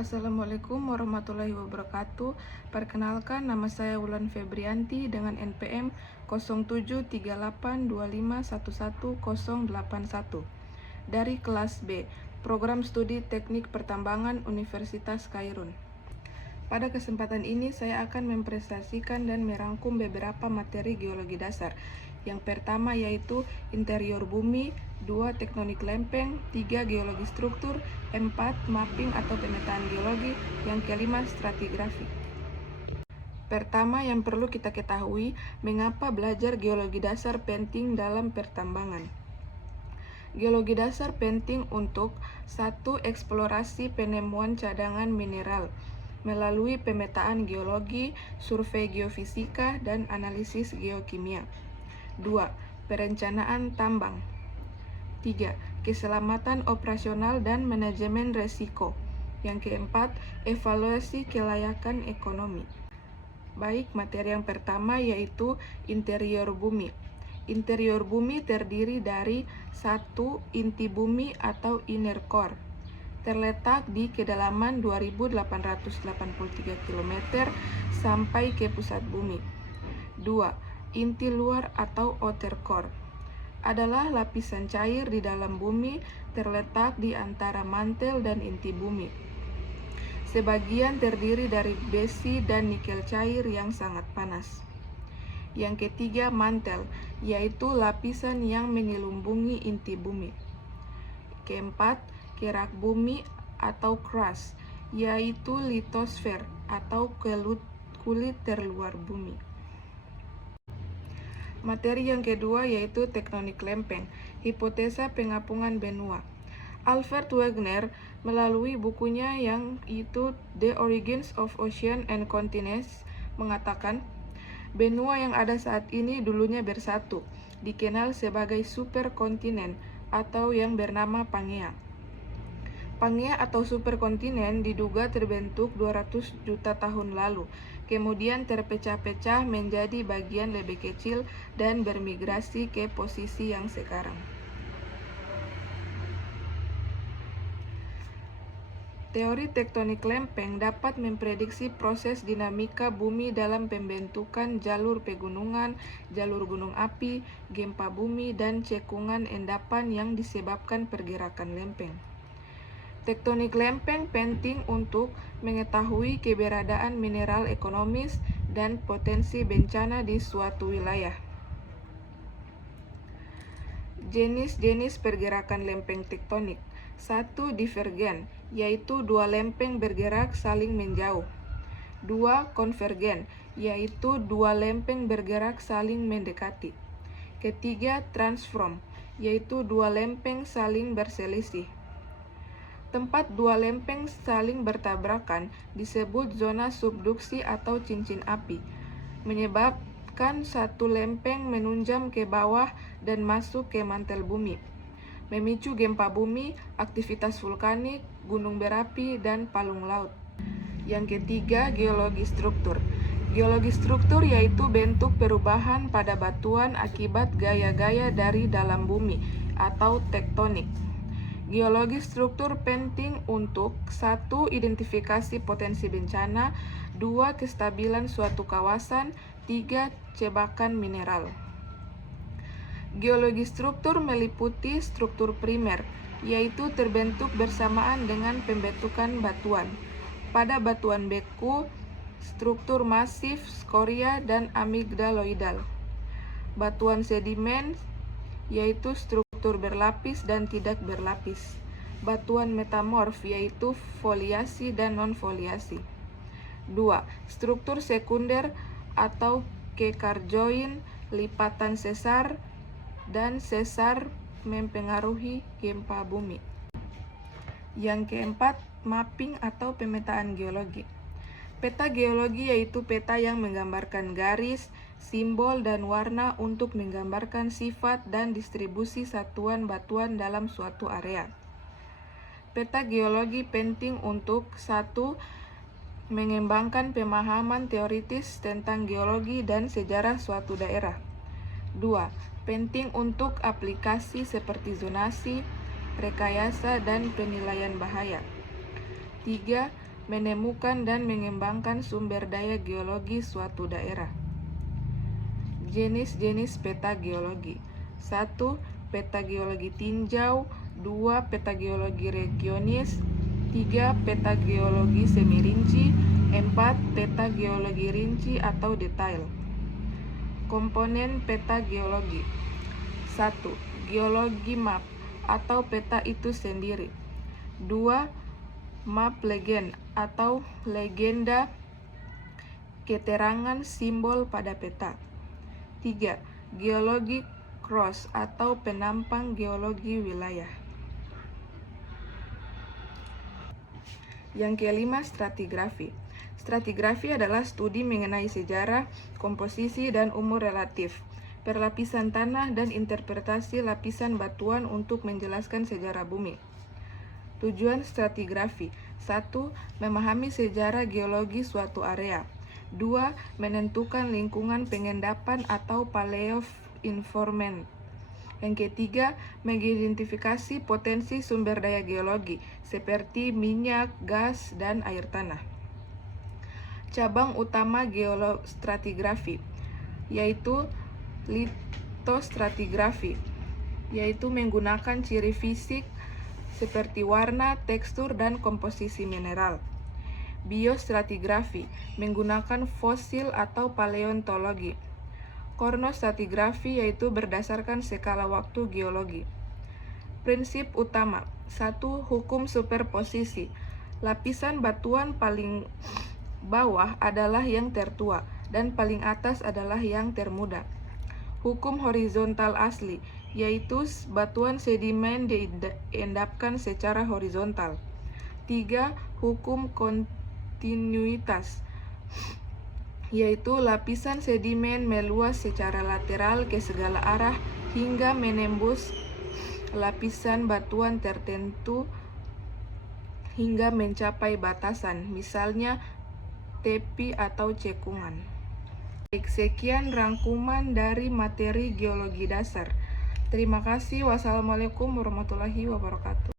Assalamualaikum warahmatullahi wabarakatuh. Perkenalkan, nama saya Wulan Febrianti dengan NPM 073825111081 dari kelas B, Program Studi Teknik Pertambangan Universitas Kairun. Pada kesempatan ini saya akan mempresentasikan dan merangkum beberapa materi geologi dasar. Yang pertama yaitu interior bumi, 2 tektonik lempeng, 3 geologi struktur, 4 mapping atau pemetaan geologi, yang kelima stratigrafi. Pertama yang perlu kita ketahui, mengapa belajar geologi dasar penting dalam pertambangan. Geologi dasar penting untuk 1. Eksplorasi penemuan cadangan mineral melalui pemetaan geologi, survei geofisika, dan analisis geokimia. 2. Perencanaan tambang. 3. Keselamatan operasional dan manajemen resiko. Yang keempat, evaluasi kelayakan ekonomi. Baik, materi yang pertama yaitu interior bumi. Interior bumi terdiri dari 1. Inti bumi atau inner core, terletak di kedalaman 2883 km sampai ke pusat bumi. 2. Inti luar atau outer core adalah lapisan cair di dalam bumi, terletak di antara mantel dan inti bumi. Sebagian terdiri dari besi dan nikel cair yang sangat panas. Yang ketiga, mantel, yaitu lapisan yang menyelubungi inti bumi. Keempat, kerak bumi atau crust, yaitu litosfer atau kulit terluar bumi. Materi yang kedua yaitu tektonik lempeng, hipotesa pengapungan benua. Alfred Wegener melalui bukunya yang itu The Origins of Ocean and Continents mengatakan, benua yang ada saat ini dulunya bersatu, dikenal sebagai superkontinen atau yang bernama Pangea. Pangea atau superkontinen diduga terbentuk 200 juta tahun lalu, kemudian terpecah-pecah menjadi bagian lebih kecil dan bermigrasi ke posisi yang sekarang. Teori tektonik lempeng dapat memprediksi proses dinamika bumi dalam pembentukan jalur pegunungan, jalur gunung api, gempa bumi, dan cekungan endapan yang disebabkan pergerakan lempeng. Tektonik lempeng penting untuk mengetahui keberadaan mineral ekonomis dan potensi bencana di suatu wilayah. Jenis-jenis pergerakan lempeng tektonik. 1. Divergen, yaitu 2 lempeng bergerak saling menjauh. 2. Konvergen, yaitu 2 lempeng bergerak saling mendekati. Ketiga, transform, yaitu 2 lempeng saling berselisih. Tempat 2 lempeng saling bertabrakan disebut zona subduksi atau cincin api, menyebabkan satu lempeng menunjam ke bawah dan masuk ke mantel bumi, memicu gempa bumi, aktivitas vulkanik, gunung berapi, dan palung laut. Yang ketiga, geologi struktur. Geologi struktur yaitu bentuk perubahan pada batuan akibat gaya-gaya dari dalam bumi atau tektonik. Geologi struktur penting untuk 1. Identifikasi potensi bencana, 2. Kestabilan suatu kawasan, 3. Cebakan mineral. Geologi struktur meliputi struktur primer, yaitu terbentuk bersamaan dengan pembentukan batuan. Pada batuan beku, struktur masif, skoria, dan amigdaloidal. Batuan sedimen, yaitu struktur berlapis dan tidak berlapis. Batuan metamorf, yaitu foliasi dan non-foliasi. 2. Struktur sekunder atau kekar join, lipatan sesar, dan sesar mempengaruhi gempa bumi. Yang keempat, mapping atau pemetaan geologi. Peta geologi yaitu peta yang menggambarkan garis, simbol, dan warna untuk menggambarkan sifat dan distribusi satuan batuan dalam suatu area. Peta geologi penting untuk 1. Mengembangkan pemahaman teoritis tentang geologi dan sejarah suatu daerah. 2. Penting untuk aplikasi seperti zonasi, rekayasa, dan penilaian bahaya. 3. menemukan dan mengembangkan sumber daya geologi suatu daerah. Jenis-jenis peta geologi. 1. Peta geologi tinjau. 2. Peta geologi regionis. 3. Peta geologi semirinci. 4. Peta geologi rinci atau detail. Komponen peta geologi. 1. Geologi map atau peta itu sendiri. 2. Map legend atau legenda keterangan simbol pada peta. 3. Geologi cross atau penampang geologi wilayah. Yang kelima, stratigrafi. Stratigrafi adalah studi mengenai sejarah, komposisi, dan umur relatif, perlapisan tanah, dan interpretasi lapisan batuan untuk menjelaskan sejarah bumi. Tujuan stratigrafi. 1. Memahami sejarah geologi suatu area. 2. Menentukan lingkungan pengendapan atau paleoinformation. Yang ketiga, mengidentifikasi potensi sumber daya geologi, seperti minyak, gas, dan air tanah. Cabang utama geostratigrafi, yaitu lithostratigrafi, yaitu menggunakan ciri fisik seperti warna, tekstur, dan komposisi mineral. Biostratigrafi, menggunakan fosil atau paleontologi. Kronostratigrafi, yaitu berdasarkan skala waktu geologi. Prinsip utama. 1. Hukum superposisi. Lapisan batuan paling bawah adalah yang tertua, dan paling atas adalah yang termuda. Hukum horizontal asli, yaitu batuan sedimen diendapkan secara horizontal. 3. Hukum kontinuitas, yaitu lapisan sedimen meluas secara lateral ke segala arah hingga menembus lapisan batuan tertentu hingga mencapai batasan, misalnya tepi atau cekungan. Baik, sekian rangkuman dari materi geologi dasar. Terima kasih. Wassalamualaikum warahmatullahi wabarakatuh.